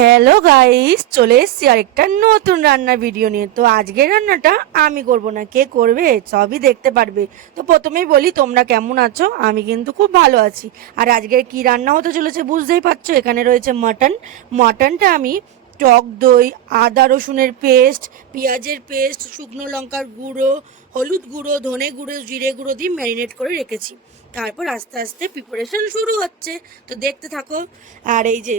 Hello guys, চলে এসেছি আরেকটা নতুন রান্নার ভিডিও নিয়ে। তো আজকের রান্নাটা আমি করব না, কে করবে সবই দেখতে পারবে। তো প্রথমেই বলি, তোমরা কেমন আছো? আমি কিন্তু খুব ভালো আছি। আর আজকের কি রান্না হতে চলেছে বুঝতেই পারছো। এখানে রয়েছে মাটনটা আমি টক দই, আদা রসুনের পেস্ট, পেঁয়াজের পেস্ট, শুকনো লঙ্কার গুঁড়ো, হলুদ গুঁড়ো, ধনে গুঁড়ো, জিরে গুঁড়ো দিয়ে ম্যারিনেট করে রেখেছি। তারপর আস্তে আস্তে প্রিপারেশন শুরু হচ্ছে, তো দেখতে থাকো। আর এই যে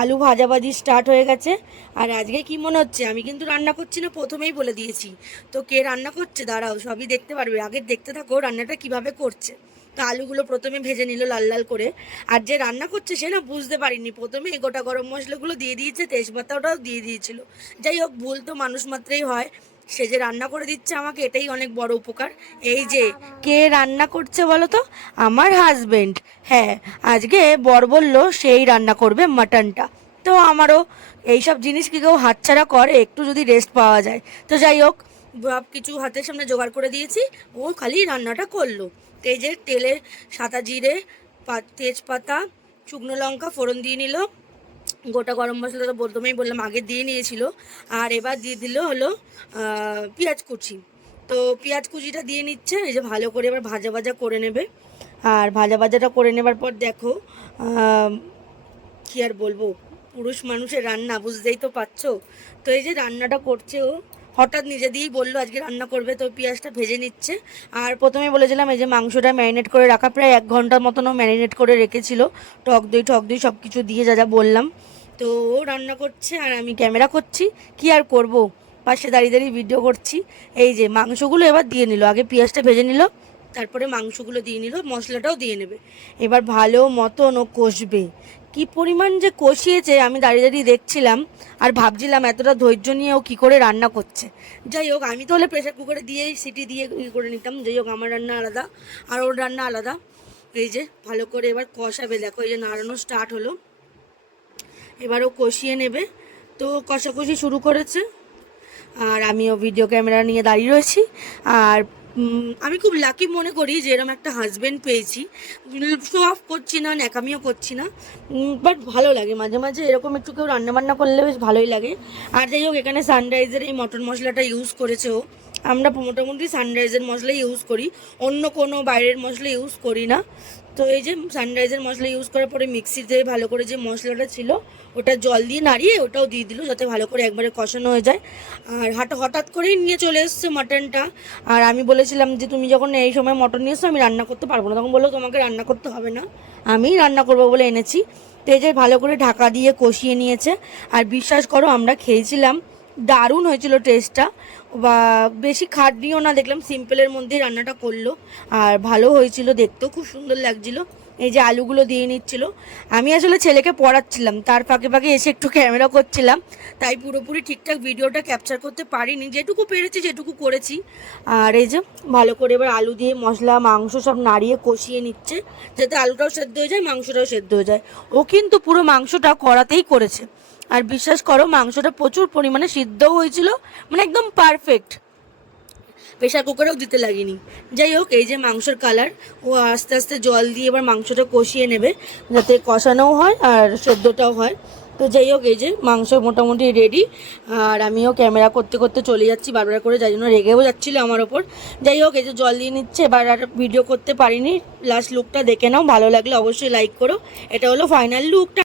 আলু ভাজাভাজি স্টার্ট হয়ে গেছে। আর আজকে কি মনে হচ্ছে আমি কিন্তু রান্না করছি না, প্রথমেই বলে দিয়েছি। তো কে রান্না করছে দাঁড়াও, সবই দেখতে পারবে। আগে দেখতে থাকো রান্নাটা কিভাবে করছে। তো আলুগুলো প্রথমে ভেজে নিল লাল লাল করে। আর যে রান্না করছে সে না বুঝতে পারিনি, প্রথমে গোটা গরম মশলাগুলো দিয়ে দিয়েছে, তেজপাতাটাও দিয়ে দিয়েছিল। যাই হোক, ভুল তো মানুষ মাত্রেই হয়। সে যে রান্না করে দিচ্ছে আমাকে, এটাই অনেক বড় উপকার। এই যে কে রান্না করছে বলো তো? আমার হাজবেন্ড। হ্যাঁ, আজকে বর বললো সেই রান্না করবে মাটনটা। তো আমারও এইসব জিনিস কি কেউ হাতছাড়া করে? একটু যদি রেস্ট পাওয়া যায়। তো যাই হোক, সব কিছু হাতের সামনে জোগাড় করে দিয়েছি, ও খালি রান্নাটা করলো। তো এই যে তেলে সাদা জিরে, তেজপাতা, শুকনো লঙ্কা ফোড়ন দিয়ে নিল। গোটা গরম মশলা তো প্রথমেই বললাম আগে দিয়ে নিয়েছিল। আর এবার দিয়ে দিল হলো পেঁয়াজ কুচি। তো পেঁয়াজ কুচিটা দিয়ে নিচ্ছে, এই যে ভালো করে এবার ভাজা ভাজা করে নেবে। আর ভাজা ভাজাটা করে নেবার পর দেখো, কী আর বলবো, পুরুষ মানুষের রান্না বুঝতেই তো পারছো। তো এই যে রান্নাটা করছে ও, হঠাৎ নিজে দিয়েই বললো আজকে রান্না করবে। তো পেঁয়াজটা ভেজে নিচ্ছে। আর প্রথমে বলেছিলাম এই যে মাংসটা ম্যারিনেট করে রাখা, প্রায় 1 ঘন্টার মতনও ম্যারিনেট করে রেখেছিল, টক দই সব কিছু দিয়ে যা যা বললাম। তো ও রান্না করছে আর আমি ক্যামেরা করছি, কি আর করব, পাশে দাঁড়িয়ে দাঁড়িয়ে ভিডিও করছি। এই যে মাংসগুলো এবার দিয়ে নিল, আগে পেঁয়াজটা ভেজে নিল, তারপরে মাংসগুলো দিয়ে নিল, মশলাটাও দিয়ে নেবে। এবার ভালো মতন ও কষবে। কি পরিমাণ যে কষিয়েছে আমি দাঁড়িয়ে দাঁড়িয়ে দেখছিলাম, আর ভাবছিলাম এতটা ধৈর্য নিয়ে ও কী করে রান্না করছে। যাই হোক, আমি তো হলে প্রেশার কুকারে দিয়েই সিটি দিয়ে করে নিতাম। যাই হোক, আমার রান্না আলাদা আর ওর রান্না আলাদা। এই যে ভালো করে এবার কষাবে, দেখো এই যে নাড়ানো স্টার্ট হলো, এবারও কষিয়ে নেবে। তো কষাকষি শুরু করেছে, আর আমিও ভিডিও ক্যামেরা নিয়ে দাঁড়িয়ে রয়েছি। আর আমি খুব লাকি মনে করি যে এরকম একটা হাজব্যান্ড পেয়েছি। শো অফ করছি না, ন্যাকামিও করছি না, বাট ভালো লাগে মাঝে মাঝে এরকম একটু কেউ রান্নাবান্না করলে বেশ ভালোই লাগে। আর যাই হোক, এখানে সানরাইজের এই মটন মশলাটা ইউজ করেছে ও। আমরা মোটামুটি সানরাইজের মশলাই ইউজ করি, অন্য কোনো বাইরের মশলা ইউজ করি না। তো এই যে সানরাইজের মশলা ইউজ করার পরে মিক্সিতে ভালো করে যে মশলাটা ছিল ওটা জল দিয়ে নাড়িয়ে ওটাও দিয়ে দিল, যাতে ভালো করে একবারে কষানো হয়ে যায়। আর হঠাৎ করেই নিয়ে চলে এসছে মাটনটা। আর আমি বলেছিলাম যে তুমি যখন এই সময় মটন নিয়ে এসছো আমি রান্না করতে পারবো না, তখন বললো তোমাকে রান্না করতে হবে না, আমিই রান্না করবো বলে এনেছি। তো এই যে ভালো করে ঢাকা দিয়ে কষিয়ে নিয়েছে। আর বিশ্বাস করো, আমরা খেয়েছিলাম, দারুণ হয়েছিল টেস্টটা। বা বেশি খাটনিও না, দেখলাম সিম্পলের মধ্যেই রান্নাটা করলো। আর ভালো হয়েছিল, দেখতেও খুব সুন্দর লাগছিল। এই যে আলুগুলো দিয়ে নিচ্ছিল, আমি আসলে ছেলেকে পড়াচ্ছিলাম, তার ফাঁকে ফাঁকে এসে একটু ক্যামেরা করছিলাম, তাই পুরোপুরি ঠিকঠাক ভিডিওটা ক্যাপচার করতে পারিনি, যেটুকু পেরেছি যেটুকু করেছি। আর এই যে ভালো করে এবার আলু দিয়ে মশলা মাংস সব নাড়িয়ে কষিয়ে নিচ্ছে, যাতে আলুটাও সেদ্ধ হয়ে যায়, মাংসটাও সেদ্ধ হয়ে যায়। ও কিন্তু পুরো মাংসটা কড়াতেই করেছে। আর বিশ্বাস করো, মাংসটা প্রচুর পরিমাণে সিদ্ধও হয়েছিল, মানে একদম পারফেক্ট, প্রেশার কুকারেও দিতে লাগেনি। যাই হোক, এই যে মাংসের কালার, ও আস্তে আস্তে জল দিয়ে এবার মাংসটা কষিয়ে নেবে, যাতে কষানোও হয় আর সেদ্ধটাও হয়। তো যাই হোক, এই যে মাংস মোটামুটি রেডি। আর আমিও ক্যামেরা করতে করতে চলে যাচ্ছি বারবার করে, যাই জন্য রেগেও যাচ্ছিলো আমার ওপর। যাই হোক, এই যে জল দিয়ে নিচ্ছে, এবার আর ভিডিও করতে পারিনি। লাস্ট লুকটা দেখে নাও, ভালো লাগলে অবশ্যই লাইক করো। এটা হলো ফাইনাল লুকটা।